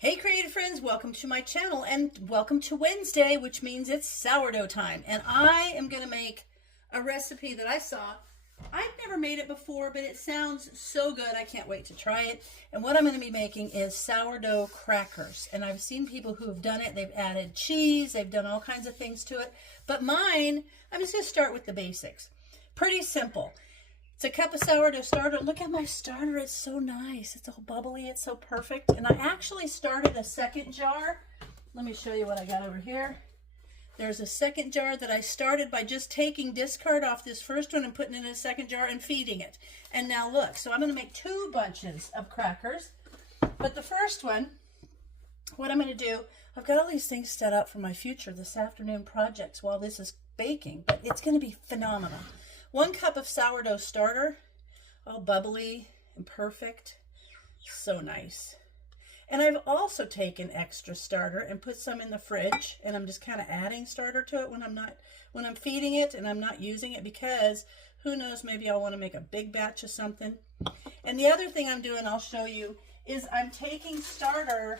Hey creative friends, welcome to my channel and welcome to Wednesday, which means it's sourdough time. And I am going to make a recipe that I saw. I've never made it before, but it sounds so good. I can't wait to try it. And what I'm going to be making is sourdough crackers. And I've seen people who have done it. They've added cheese. They've done all kinds of things to it. But mine, I'm just going to start with the basics. Pretty simple. It's a cup of sourdough starter. Look at my starter. It's so nice. It's all bubbly. It's so perfect. And I actually started a second jar. Let me show you what I got over here. There's a second jar that I started by just taking discard off this first one and putting it in a second jar and feeding it. And now look, so I'm going to make 2 bunches of crackers. But the first one, what I'm going to do, I've got all these things set up for my future this afternoon projects while this is baking. But it's going to be phenomenal. 1 cup of sourdough starter, all bubbly and perfect. So nice. And I've also taken extra starter and put some in the fridge, and I'm just kind of adding starter to it when I'm feeding it and I'm not using it, because who knows, maybe I'll want to make a big batch of something. And the other thing I'm doing, I'll show you, is I'm taking starter,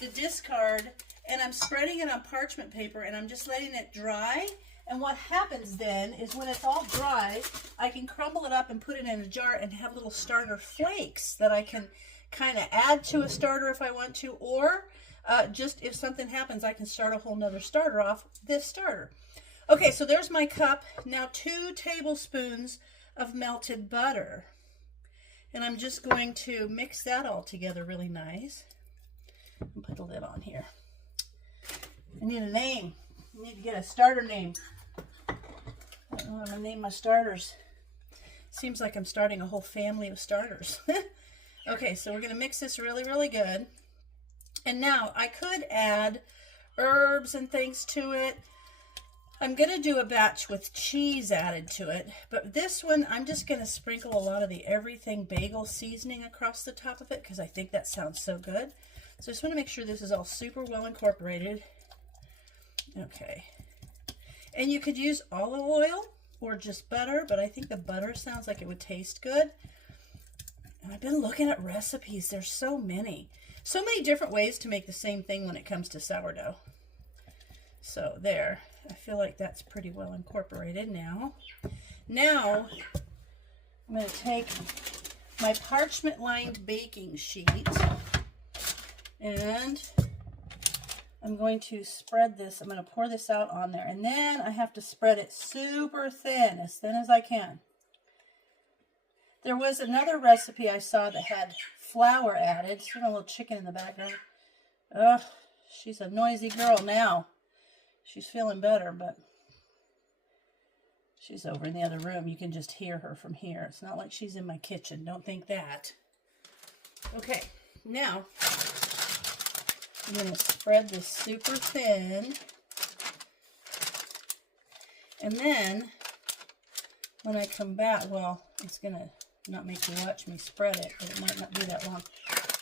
the discard, and I'm spreading it on parchment paper and I'm just letting it dry. And what happens then is when it's all dry, I can crumble it up and put it in a jar and have little starter flakes that I can kind of add to a starter if I want to, or just if something happens, I can start a whole nother starter off this starter. Okay, so there's my cup. Now 2 tablespoons of melted butter. And I'm just going to mix that all together really nice. And put the lid on here. I need a name. I need to get a starter name. I don't know what I'm going to name my starters. Seems like I'm starting a whole family of starters. Okay, so we're going to mix this really, really good. And now I could add herbs and things to it. I'm going to do a batch with cheese added to it. But this one, I'm just going to sprinkle a lot of the everything bagel seasoning across the top of it because I think that sounds so good. So I just want to make sure this is all super well incorporated. Okay. And you could use olive oil or just butter, but I think the butter sounds like it would taste good. And I've been looking at recipes. There's so many different ways to make the same thing when it comes to sourdough. So there, I feel like that's pretty well incorporated now. Now, I'm going to take my parchment lined baking sheet and I'm going to spread this. I'm going to pour this out on there, and then I have to spread it super thin, as thin as I can. There was another recipe I saw that had flour added. There's a little chicken in the background. Ugh, she's a noisy girl now. She's feeling better, but she's over in the other room. You can just hear her from here. It's not like she's in my kitchen. Don't think that. Okay, now I'm going to spread this super thin. And then when I come back, well, it's going to not make you watch me spread it, but it might not be that long.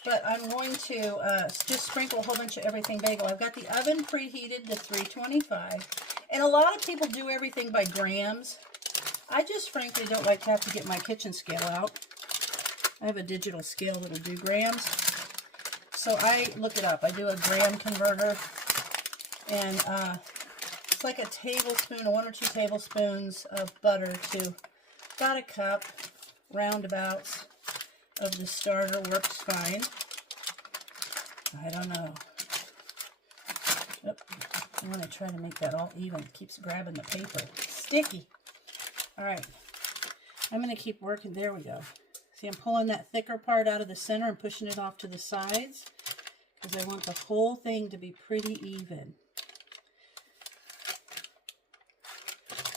But I'm going to just sprinkle a whole bunch of everything bagel. I've got the oven preheated to 325. And a lot of people do everything by grams. I just frankly don't like to have to get my kitchen scale out. I have a digital scale that'll do grams. So I look it up. I do a gram converter. And it's like a tablespoon, 1 or 2 tablespoons of butter to about a cup. Roundabouts of the starter works fine. I don't know. Oop. I want to try to make that all even. It keeps grabbing the paper. It's sticky. All right. I'm going to keep working. There we go. See, I'm pulling that thicker part out of the center and pushing it off to the sides because I want the whole thing to be pretty even.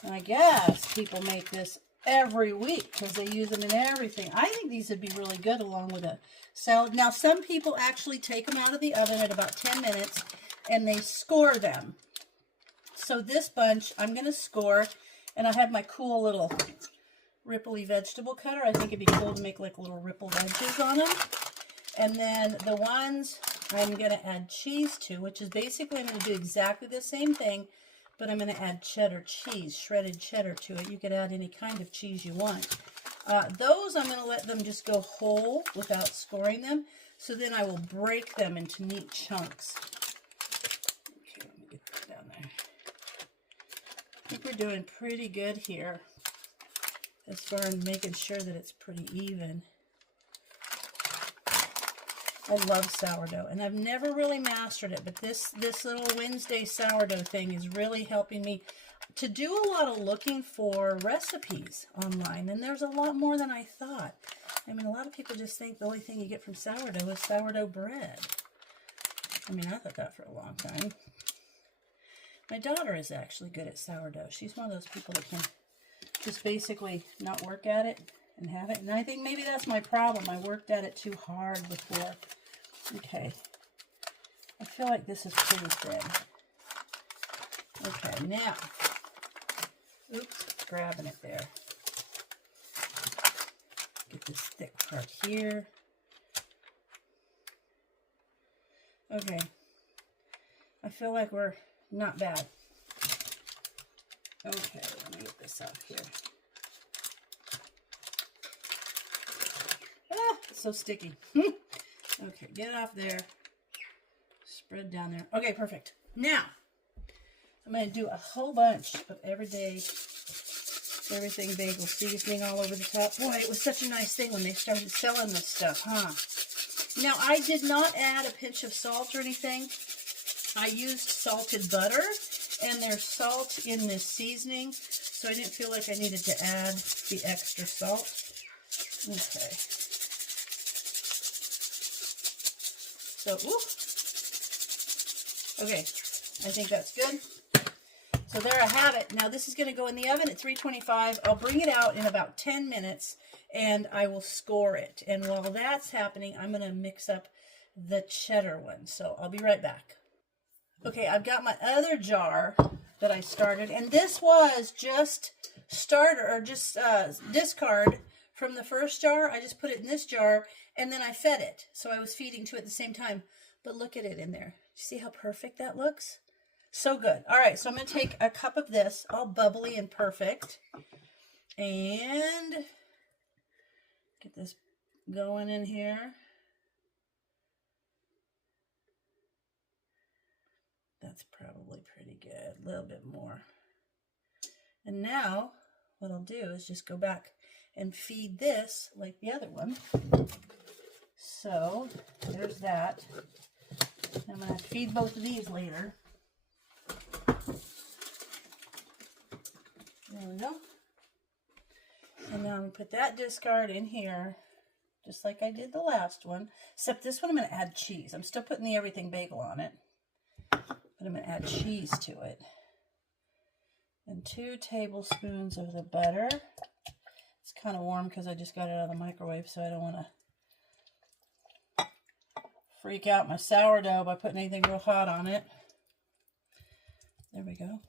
And I guess people make this every week because they use them in everything. I think these would be really good along with a salad. Now, some people actually take them out of the oven at about 10 minutes and they score them. So this bunch, I'm going to score, and I have my cool little ripply vegetable cutter. I think it'd be cool to make like little ripple edges on them. And then the ones I'm going to add cheese to, which is basically I'm going to do exactly the same thing, but I'm going to add cheddar cheese, shredded cheddar to it. You could add any kind of cheese you want. Those I'm going to let them just go whole without scoring them. So then I will break them into neat chunks. Okay, let me get that down there. I think we're doing pretty good here as far as making sure that it's pretty even. I love sourdough, and I've never really mastered it, but this little Wednesday sourdough thing is really helping me to do a lot of looking for recipes online, and there's a lot more than I thought. I mean, a lot of people just think the only thing you get from sourdough is sourdough bread. I mean, I thought that for a long time. My daughter is actually good at sourdough. She's one of those people that can just basically not work at it and have it. And I think maybe that's my problem. I worked at it too hard before. Okay. I feel like this is pretty thin. Okay, now. Oops, grabbing it there. Get this thick part here. Okay. I feel like we're not bad. Okay, let me get this up here. Ah, it's so sticky. Okay, get it off there. Spread down there. Okay, perfect. Now, I'm going to do a whole bunch of everything bagel seasoning all over the top. Boy, it was such a nice thing when they started selling this stuff, huh? Now, I did not add a pinch of salt or anything. I used salted butter, and there's salt in this seasoning, so I didn't feel like I needed to add the extra salt. Okay. So, okay, I think that's good. So there I have it. Now this is going to go in the oven at 325. I'll bring it out in about 10 minutes, and I will score it. And while that's happening, I'm going to mix up the cheddar one. So I'll be right back. Okay, I've got my other jar that I started, and this was just discard from the first jar. I just put it in this jar, and then I fed it. So I was feeding to it at the same time. But look at it in there. See how perfect that looks? So good. All right, so I'm going to take a cup of this, all bubbly and perfect, and get this going in here. That's probably pretty good. A little bit more. And now what I'll do is just go back and feed this like the other one. So there's that. I'm going to feed both of these later. There we go. And now I'm going to put that discard in here, just like I did the last one. Except this one I'm going to add cheese. I'm still putting the everything bagel on it, but I'm going to add cheese to it. And 2 tablespoons of the butter. It's kind of warm because I just got it out of the microwave, so I don't want to freak out my sourdough by putting anything real hot on it. There we go.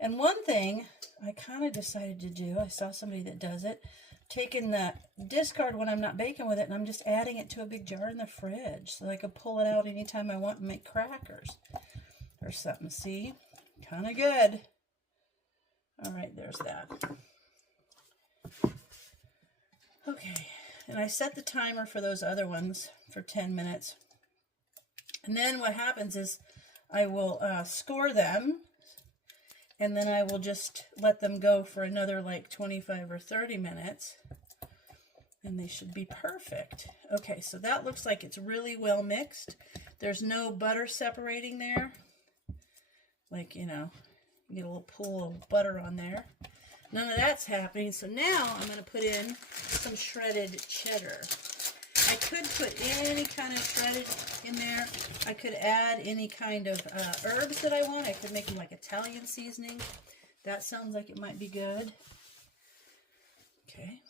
And one thing I kind of decided to do, I saw somebody that does it, taking the discard when I'm not baking with it, and I'm just adding it to a big jar in the fridge so I can pull it out anytime I want and make crackers or something. See? Kind of good. All right, there's that. Okay, and I set the timer for those other ones for 10 minutes. And then what happens is I will score them, and then I will just let them go for another like 25 or 30 minutes, and they should be perfect. Okay, so that looks like it's really well mixed. There's no butter separating there. Like, you know, you get a little pool of butter on there. None of that's happening. So now I'm going to put in some shredded cheddar. I could put any kind of shredded in there. I could add any kind of herbs that I want. I could make them like Italian seasoning. That sounds like it might be good. Okay.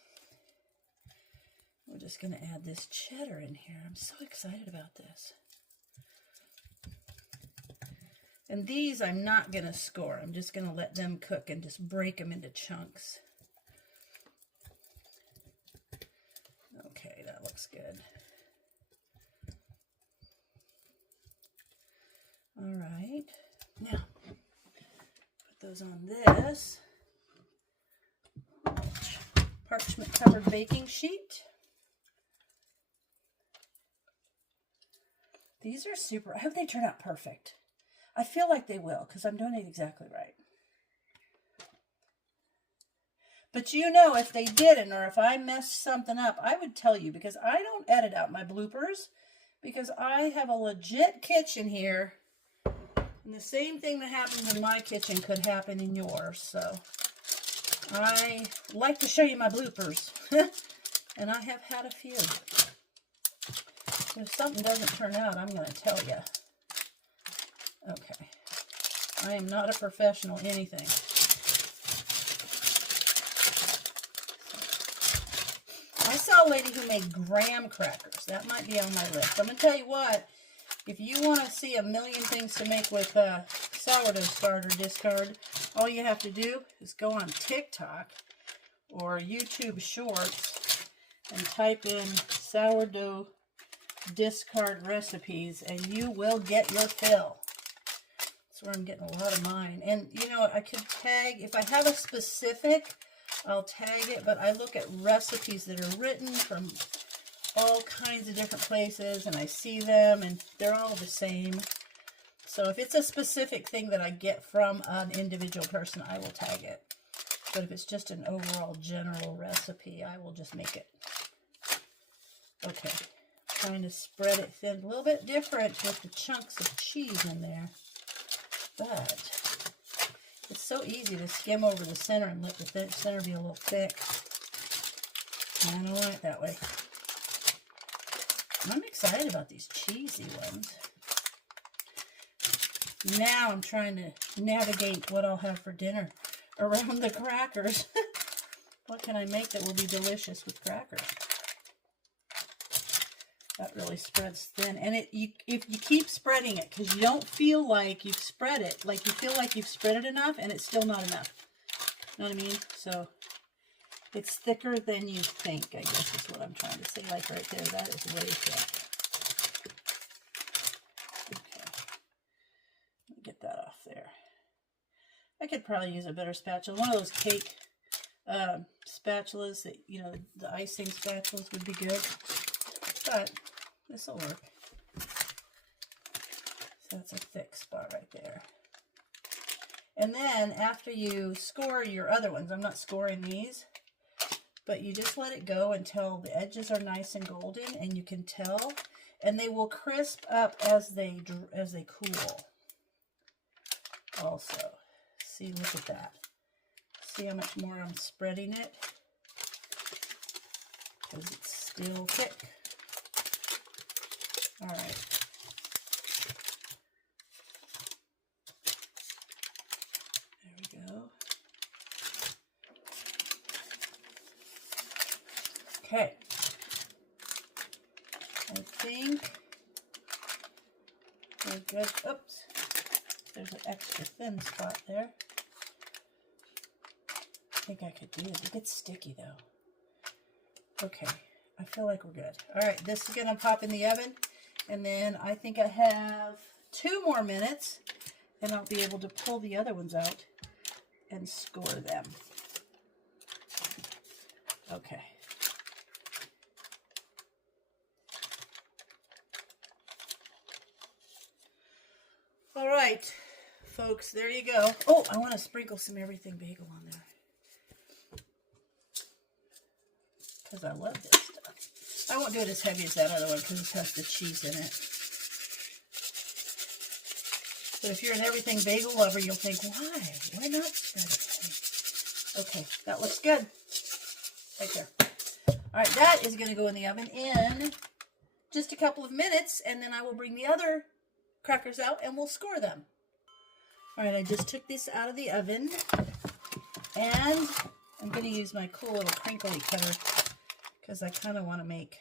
We're just going to add this cheddar in here. I'm so excited about this. And these I'm not going to score. I'm just going to let them cook and just break them into chunks. Okay, that looks good. All right. Now, put those on this parchment covered baking sheet. These are super, I hope they turn out perfect. I feel like they will because I'm doing it exactly right. But you know, if they didn't, or if I messed something up, I would tell you, because I don't edit out my bloopers, because I have a legit kitchen here. And the same thing that happens in my kitchen could happen in yours. So I like to show you my bloopers. And I have had a few. If something doesn't turn out, I'm going to tell you. Okay. I am not a professional anything. I saw a lady who made graham crackers. That might be on my list. I'm going to tell you what. If you want to see a million things to make with sourdough starter discard, all you have to do is go on TikTok or YouTube Shorts and type in sourdough discard recipes, and you will get your fill. That's where I'm getting a lot of mine. And you know, I could tag, if I have a specific, I'll tag it, but I look at recipes that are written from all kinds of different places, and I see them, and they're all the same. So if it's a specific thing that I get from an individual person, I will tag it. But if it's just an overall general recipe, I will just make it. Okay, trying to spread it thin, a little bit different with the chunks of cheese in there, but it's so easy to skim over the center and let the center be a little thick. I don't want it that way. I'm excited about these cheesy ones. Now I'm trying to navigate what I'll have for dinner around the crackers. What can I make that will be delicious with crackers? That really spreads thin. And if you keep spreading it, because you don't feel like you've spread it, like you feel like you've spread it enough, and it's still not enough. You know what I mean? So it's thicker than you think, I guess is what I'm trying to say. Like right there, that is way thick. Okay. Let me get that off there. I could probably use a better spatula. One of those cake spatulas that, you know, the icing spatulas would be good. But this will work. So that's a thick spot right there. And then after you score your other ones, I'm not scoring these, but you just let it go until the edges are nice and golden, and you can tell, and they will crisp up as they cool. Also, see, look at that. See how much more I'm spreading it? Because it's still thick. All right. There we go. Okay. I think we're good. Oops. There's an extra thin spot there. I think I could do it. It gets sticky though. Okay. I feel like we're good. All right. This is going to pop in the oven. And then I think I have 2 more minutes, and I'll be able to pull the other ones out and score them. Okay. All right, folks, there you go. Oh, I want to sprinkle some everything bagel on there, because I love this stuff. I won't do it as heavy as that other one because it has the cheese in it. But if you're an everything bagel lover, you'll think, why? Why not spread it? Okay, that looks good. Right there. All right, that is going to go in the oven in just a couple of minutes, and then I will bring the other crackers out and we'll score them. All right, I just took this out of the oven, and I'm going to use my cool little crinkly cutter because I kind of want to make,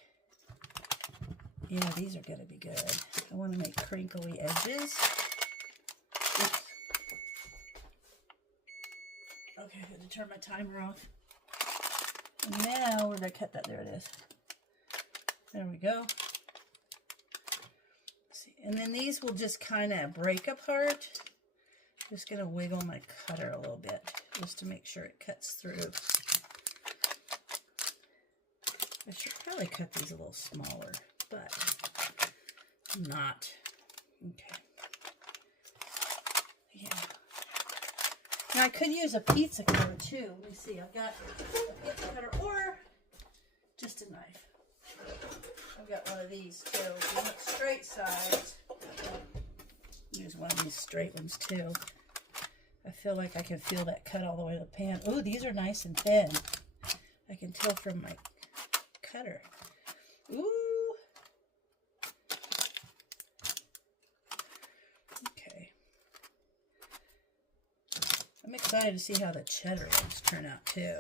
yeah, these are going to be good. I want to make crinkly edges. Oops. Okay, I'm going to turn my timer off. And now we're going to cut that. There it is. There we go. See, and then these will just kind of break apart. Just going to wiggle my cutter a little bit just to make sure it cuts through. I should probably cut these a little smaller, but not. Okay. Yeah. Now I could use a pizza cutter too. Let me see. I've got a pizza cutter or just a knife. I've got one of these too. If you want straight sides, use one of these straight ones too. I feel like I can feel that cut all the way to the pan. Oh, these are nice and thin. I can tell from my cutter. Ooh. Okay. I'm excited to see how the cheddar ones turn out too.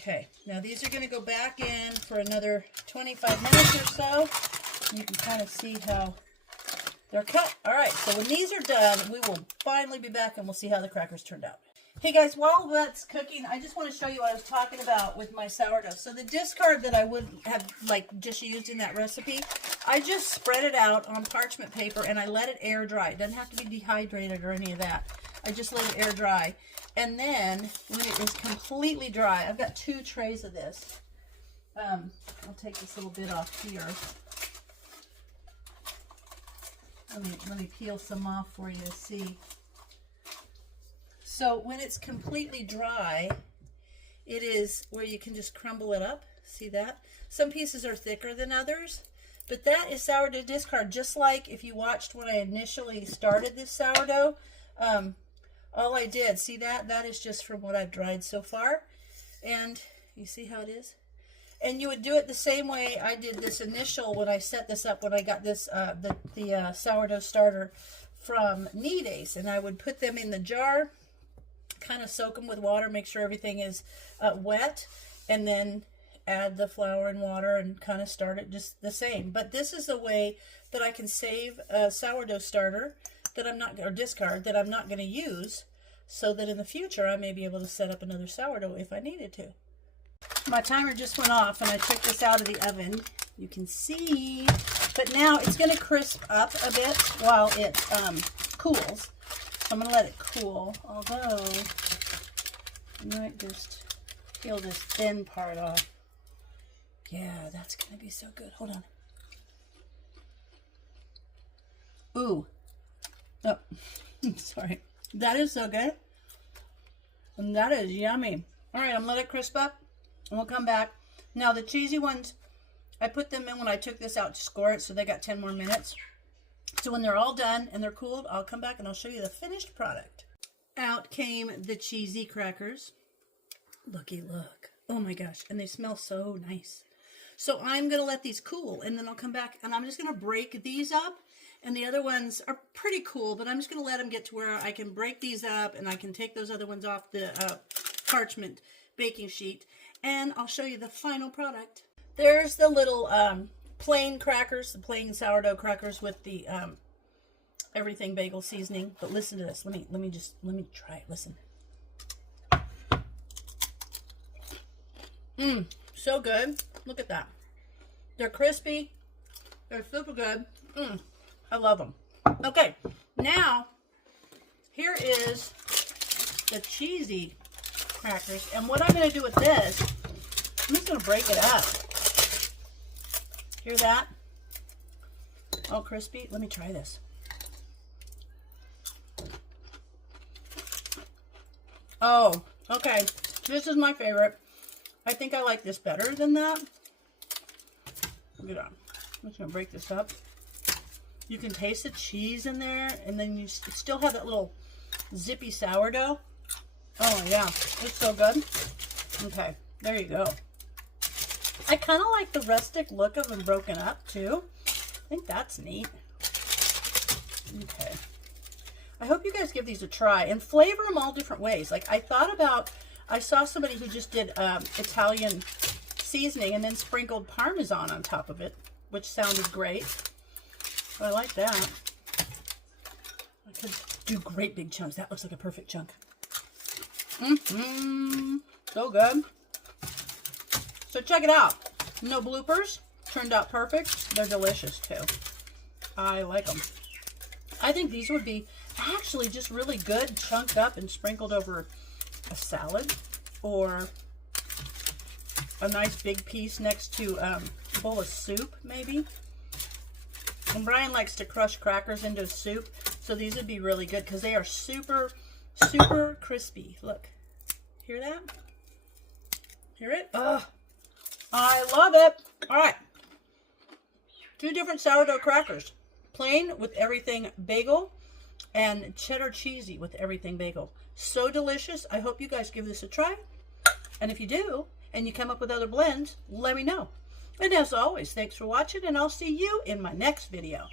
Okay, now these are going to go back in for another 25 minutes or so. You can kind of see how they're cut. All right, so when these are done, we will finally be back and we'll see how the crackers turned out. Hey guys, while that's cooking, I just want to show you what I was talking about with my sourdough. So the discard that I would have like just used in that recipe, I just spread it out on parchment paper and I let it air dry. It doesn't have to be dehydrated or any of that. I just let it air dry. And then when it is completely dry, I've got 2 trays of this. I'll take this little bit off here. Let me peel some off for you to see. So when it's completely dry, it is where you can just crumble it up. See that? Some pieces are thicker than others, but that is sourdough discard. Just like if you watched when I initially started this sourdough, all I did, see that? That is just from what I've dried so far. And you see how it is? And you would do it the same way I did this initial when I set this up, when I got this, the sourdough starter from Need Ace. And I would put them in the jar, kind of soak them with water, make sure everything is wet, and then add the flour and water and kind of start it just the same. But this is a way that I can save a sourdough starter that I'm not, or discard, that I'm not going to use, so that in the future I may be able to set up another sourdough if I needed to. My timer just went off and I took this out of the oven. You can see, but now it's going to crisp up a bit while it cools. So I'm going to let it cool, although I might just peel this thin part off. Yeah, that's going to be so good. Hold on. Ooh. Oh, sorry. That is so good. And that is yummy. All right, I'm going to let it crisp up. And we'll come back. Now the cheesy ones, I put them in when I took this out to score it, so they got 10 more minutes. So when they're all done and they're cooled, I'll come back and I'll show you the finished product. Out came the cheesy crackers. Looky look. Oh my gosh, and they smell so nice. So I'm going to let these cool, and then I'll come back and I'm just going to break these up. And the other ones are pretty cool, but I'm just going to let them get to where I can break these up and I can take those other ones off the parchment baking sheet. And I'll show you the final product. There's the little plain crackers, the plain sourdough crackers with the everything bagel seasoning. But listen to this. Let me try it. Listen. So good. Look at that. They're crispy. They're super good. I love them. Okay, now here is the cheesy crackers, and what I'm going to do with this, I'm just going to break it up. Hear that? All crispy. Let me try this. Oh, okay. This is my favorite. I think I like this better than that. Look at that. I'm just going to break this up. You can taste the cheese in there, and then you still have that little zippy sourdough. Oh, yeah. It's so good. Okay, there you go. I kind of like the rustic look of them broken up, too. I think that's neat. Okay. I hope you guys give these a try and flavor them all different ways. Like, I saw somebody who just did Italian seasoning and then sprinkled Parmesan on top of it, which sounded great. I like that. I could do great big chunks. That looks like a perfect chunk. So good. So check it out. No bloopers. Turned out perfect. They're delicious too. I like them. I think these would be actually just really good chunked up and sprinkled over a salad or a nice big piece next to a bowl of soup maybe. And Brian likes to crush crackers into soup, so these would be really good because they are super, super crispy. Look. Hear that? Hear it? Ugh. I love it. All right. 2 different sourdough crackers. Plain with everything bagel and cheddar cheesy with everything bagel. So delicious. I hope you guys give this a try. And if you do, and you come up with other blends, let me know. And as always, thanks for watching, and I'll see you in my next video.